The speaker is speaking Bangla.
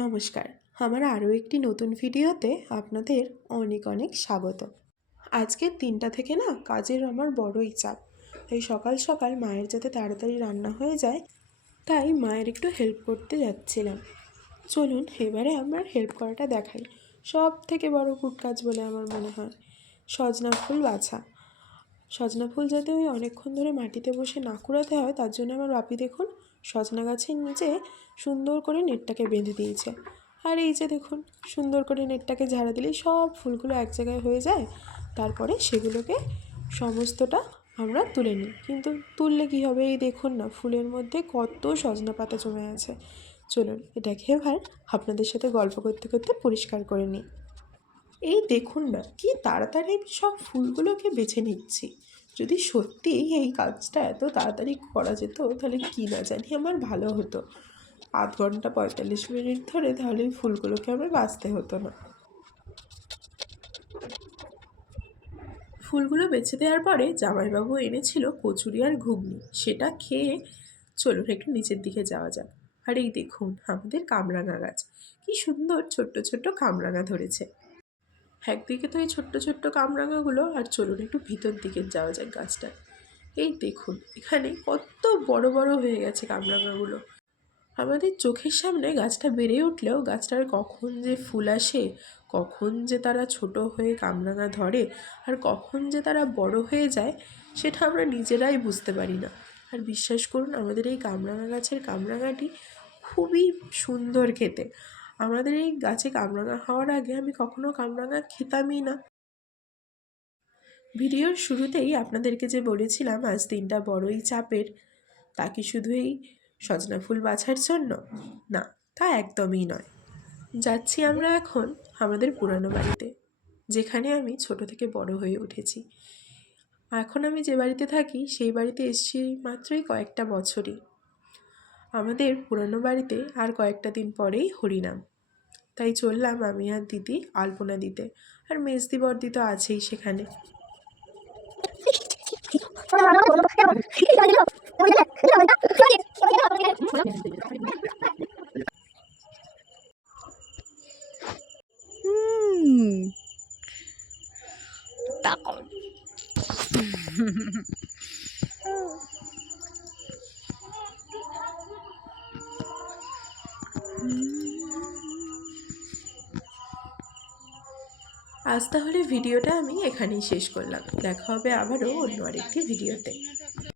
নমস্কার। আমার আরও একটি নতুন ভিডিওতে আপনাদের অনেক অনেক স্বাগত। আজকের তিনটা থেকে না কাজের আমার বড়ই চাপ। তাই সকাল সকাল মায়ের যাতে তাড়াতাড়ি রান্না হয়ে যায়, তাই মায়ের একটু হেল্প করতে যাচ্ছিলাম। চলুন এবারে আমার হেল্প করাটা দেখাই। সব থেকে বড় কুট কাজ বলে আমার মনে হয়, সজনা ফুল বাছা। সজনা ফুল যাতে ওই অনেকক্ষণ ধরে মাটিতে বসে না কুড়াতে হয়, তার জন্য আমার বাপি দেখুন সজনা গাছের নিচে সুন্দর করে নেটটাকে বেঁধে দিয়েছে। আর এই যে দেখুন, সুন্দর করে নেটটাকে ঝাড়া দিলেই সব ফুলগুলো এক জায়গায় হয়ে যায়। তারপরে সেগুলোকে সমস্তটা আমরা তুলে নিই। কিন্তু তুললে কী হবে? এই দেখুন না, ফুলের মধ্যে কত সজনা পাতা জমে আছে। চলুন এটাকে এবার আপনাদের সাথে গল্প করতে করতে পরিষ্কার করে নিই। এই দেখুন না, কি তাড়াতাড়ি সব ফুলগুলোকে বেছে নিচ্ছি। যদি সত্যি এই কাজটা এত তাড়াতাড়ি করা যেত, তাহলে কী না জানি আমার ভালো হতো। আধ ঘণ্টা পঁয়তাল্লিশ মিনিট ধরে তাহলে ফুলগুলোকে আমার বাঁচতে হতো না। ফুলগুলো বেছে দেওয়ার পরে জামাইবাবু এনেছিল কচুরি আর ঘুগনি। সেটা খেয়ে চলুন একটু নিচের দিকে যাওয়া যাক। আর এই দেখুন, আমাদের কামরাঙা গাছ। কি সুন্দর ছোট্ট ছোট্ট কামরাঙা ধরেছে। একদিকে তো এই ছোট্ট ছোট্ট কামরাঙাগুলো আর চলুন একটু ভিতর দিকে যাওয়া যাক গাছটা। এই দেখুন, এখানে কত বড় বড় হয়ে গেছে কামরাঙাগুলো। আমাদের চোখের সামনে গাছটা বেড়ে উঠলেও গাছটার কখন যে ফুল আসে, কখন যে তারা ছোট হয়ে কামরাঙা ধরে, আর কখন যে তারা বড় হয়ে যায়, সেটা আমরা নিজেরাই বুঝতে পারি না। আর বিশ্বাস করুন, আমাদের এই কামরাঙা গাছের কামরাঙাটি খুবই সুন্দর খেতে। আমাদের এই গাছে কামরাঙা হওয়ার আগে আমি কখনো কামরাঙা খেতামই না। ভিডিওর শুরুতেই আপনাদেরকে যে বলেছিলাম, আজ দিনটা বড়ই চাপের, তা কি শুধু এই সজনা ফুল বাছার জন্য? না, তা একদমই নয়। যাচ্ছি আমরা এখন আমাদের পুরানো বাড়িতে, যেখানে আমি ছোট থেকে বড় হয়ে উঠেছি। এখন আমি যে বাড়িতে থাকি, সেই বাড়িতে এসেছি মাত্রই কয়েকটা বছরই। আমাদের পুরানো বাড়িতে আর কয়েকটা দিন পরেই হরিনাম। তাই চললাম আমি আর দিদি আলপনা দিতে। আর মেজদি বর্দি তো আছেই সেখানে। হুম। আজ তাহলে ভিডিওটা আমি এখানেই শেষ করলাম। দেখা হবে আবারও অন্য আরেকটি ভিডিওতে।